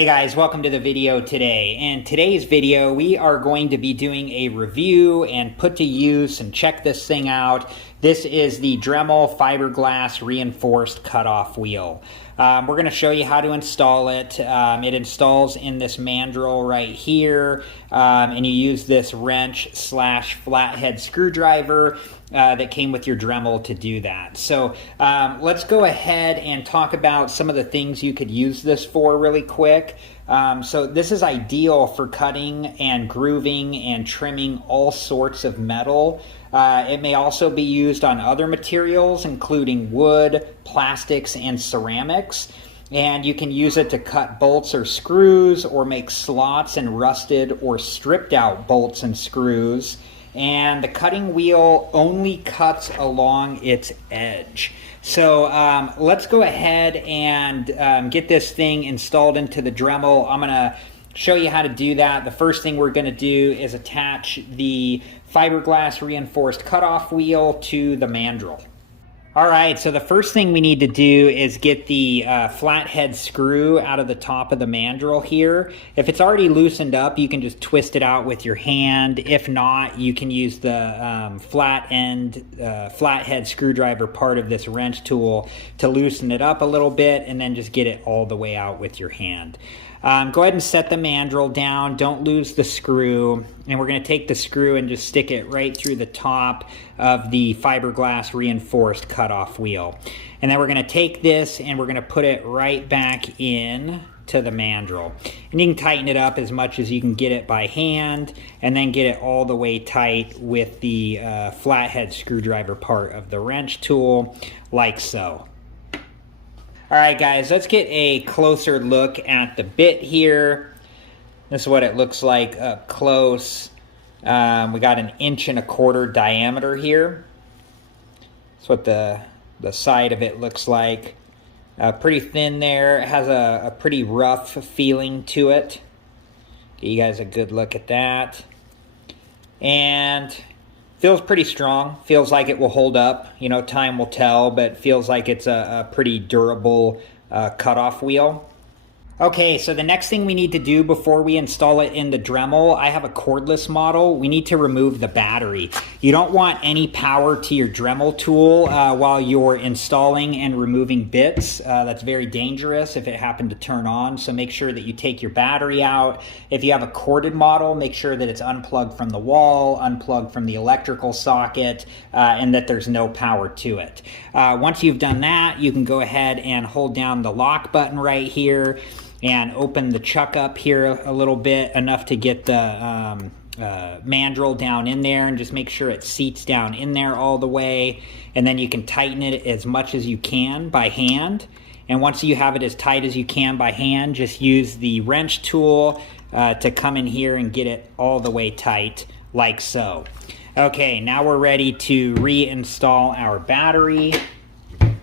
Hey guys, welcome to the video today. In today's video, we are going to be doing a review and put to use and check this thing out. This is the Dremel Fiberglass Reinforced Cutoff Wheel. We're going to show you how to install it. It installs in this mandrel right here, and you use this wrench slash flathead screwdriver that came with your Dremel to do that. So let's go ahead and talk about some of the things you could use this for really quick. So this is ideal for cutting and grooving and trimming all sorts of metal. It may also be used on other materials, including wood, plastics, and ceramics. And you can use it to cut bolts or screws, or make slots and rusted or stripped out bolts and screws. And the cutting wheel only cuts along its edge. So let's go ahead and get this thing installed into the Dremel. I'm going to show you how to do that. The first thing we're going to do is attach the fiberglass reinforced cutoff wheel to the mandrel. Alright, so the first thing we need to do is get the flathead screw out of the top of the mandrel here. If it's already loosened up, you can just twist it out with your hand. If not, you can use the flathead screwdriver part of this wrench tool to loosen it up a little bit, and then just get it all the way out with your hand. Go ahead and set the mandrel down. Don't lose the screw. And we're going to take the screw and just stick it right through the top of the fiberglass reinforced cutoff wheel. And then we're going to take this and we're going to put it right back in to the mandrel. And you can tighten it up as much as you can get it by hand, and then get it all the way tight with the flathead screwdriver part of the wrench tool, like so. Alright guys, let's get a closer look at the bit here. This is what it looks like up close. We got 1.25 inch diameter here. That's what the side of it looks like. Pretty thin there. It has a pretty rough feeling to it. Give you guys a good look at that. And feels pretty strong. Feels like it will hold up. You know, time will tell, but feels like it's a pretty durable cutoff wheel. Okay, so the next thing we need to do before we install it in the Dremel, I have a cordless model. We need to remove the battery. You don't want any power to your Dremel tool while you're installing and removing bits. That's very dangerous if it happened to turn on, so make sure that you take your battery out. If you have a corded model, make sure that it's unplugged from the wall, unplugged from the electrical socket, and that there's no power to it. Once you've done that, you can go ahead and hold down the lock button right here and open the chuck up here a little bit, enough to get the mandrel down in there, and just make sure it seats down in there all the way. And then you can tighten it as much as you can by hand. And once you have it as tight as you can by hand, just use the wrench tool to come in here and get it all the way tight, like so. Okay, now we're ready to reinstall our battery. And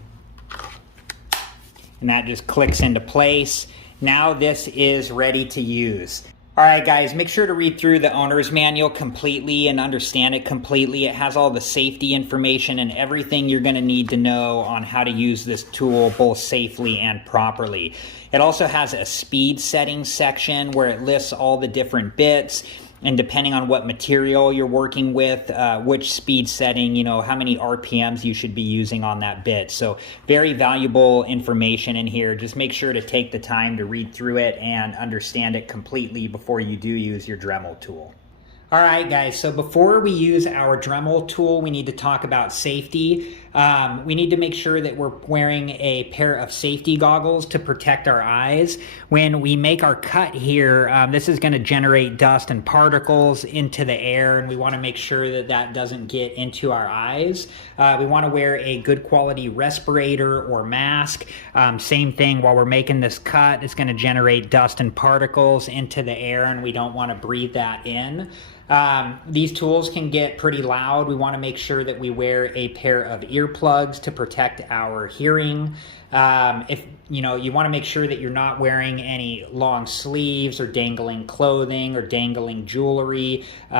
that just clicks into place. Now this is ready to use. Alright guys, make sure to read through the owner's manual completely and understand it completely. It has all the safety information and everything you're going to need to know on how to use this tool both safely and properly. It also has a speed settings section where it lists all the different bits, and depending on what material you're working with, which speed setting, you know, how many RPMs you should be using on that bit. So very valuable information in here. Just make sure to take the time to read through it and understand it completely before you do use your Dremel tool. Alright guys, so before we use our Dremel tool, we need to talk about safety. We need to make sure that we're wearing a pair of safety goggles to protect our eyes. When we make our cut here, this is going to generate dust and particles into the air, and we want to make sure that that doesn't get into our eyes. We want to wear a good quality respirator or mask. Same thing, while we're making this cut, it's going to generate dust and particles into the air, and we don't want to breathe that in. These tools can get pretty loud. We want to make sure that we wear a pair of earplugs to protect our hearing. If you know, you want to make sure that you're not wearing any long sleeves or dangling clothing or dangling jewelry. You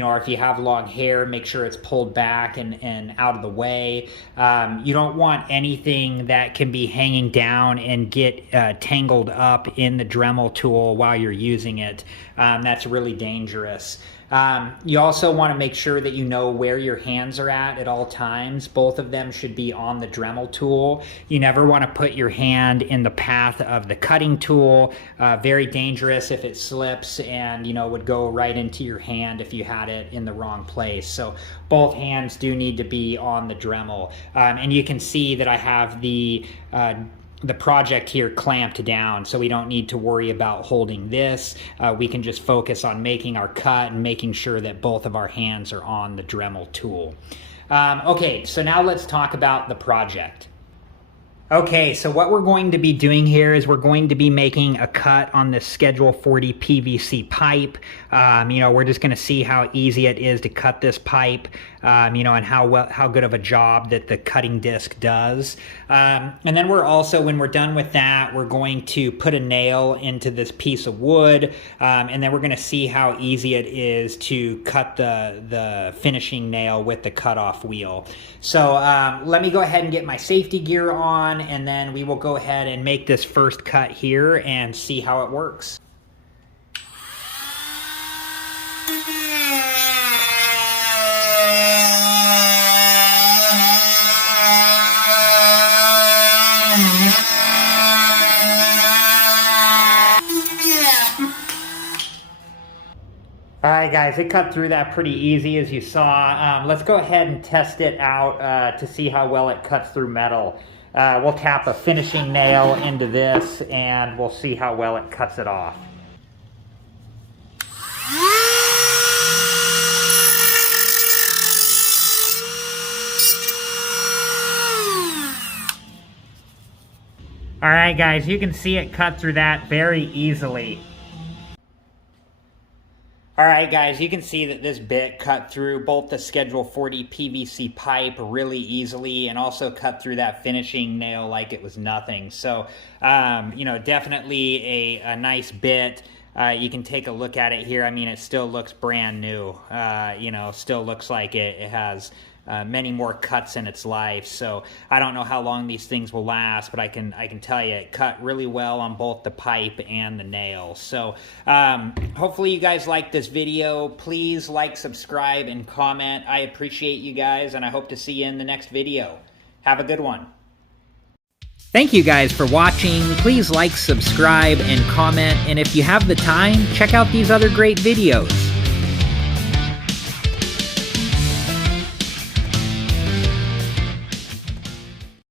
know, or if you have long hair, make sure it's pulled back and out of the way. You don't want anything that can be hanging down and get tangled up in the Dremel tool while you're using it. That's really dangerous. You also want to make sure that you know where your hands are at all times. Both of them should be on the Dremel tool. You never want to put your hand in the path of the cutting tool. Very dangerous if it slips and, you know, would go right into your hand if you had it in the wrong place. So both hands do need to be on the Dremel. And you can see that I have the project here clamped down, so we don't need to worry about holding this. We can just focus on making our cut and making sure that both of our hands are on the Dremel tool. Okay, so now let's talk about the project. Okay, so what we're going to be doing here is we're going to be making a cut on this Schedule 40 PVC pipe. You know, we're just going to see how easy it is to cut this pipe, you know, and how good of a job that the cutting disc does. And then we're also, when we're done with that, we're going to put a nail into this piece of wood, and then we're going to see how easy it is to cut the finishing nail with the cutoff wheel. So let me go ahead and get my safety gear on, and then we will go ahead and make this first cut here and see how it works. Alright guys, it cut through that pretty easy as you saw. Let's go ahead and test it out to see how well it cuts through metal. We'll tap a finishing nail into this and we'll see how well it cuts it off. Alright guys, you can see it cut through that very easily. Alright guys, you can see that this bit cut through both the Schedule 40 PVC pipe really easily and also cut through that finishing nail like it was nothing. So, you know, definitely a nice bit. You can take a look at it here. I mean, it still looks brand new. You know, still looks like it has many more cuts in its life. So I don't know how long these things will last, but I can tell you it cut really well on both the pipe and the nail. So hopefully you guys like this video. Please like, subscribe, and comment. I appreciate you guys, and I hope to see you in the next video. Have a good one. Thank you guys for watching. Please like, subscribe, and comment. And if you have the time, check out these other great videos.